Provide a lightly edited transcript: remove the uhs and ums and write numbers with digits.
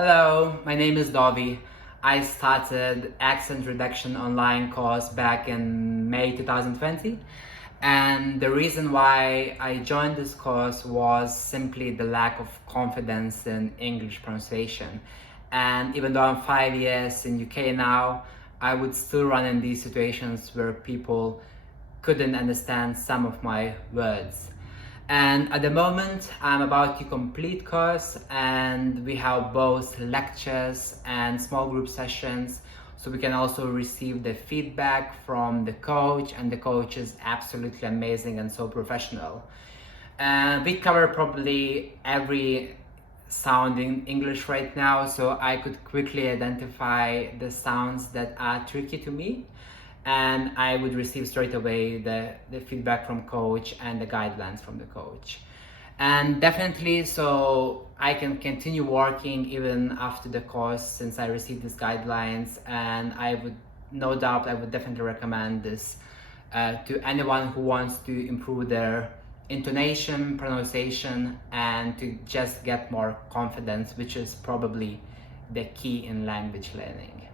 Hello, my name is Dovy. I started accent reduction online course back in May 2020, and the reason why I joined this course was simply the lack of confidence in English pronunciation. And even though I'm 5 years in UK now, I would still run in these situations where people couldn't understand some of my words. And at the moment, I'm about to complete course, and we have both lectures and small group sessions. So we can also receive the feedback from the coach, and the coach is absolutely amazing and so professional. And we cover probably every sound in English right now, so I could quickly identify the sounds that are tricky to me, and I would receive straight away the feedback from coach and the guidelines from the coach. And definitely, so I can continue working even after the course since I received these guidelines, and I would no doubt I would definitely recommend this to anyone who wants to improve their intonation, pronunciation, and to just get more confidence, which is probably the key in language learning.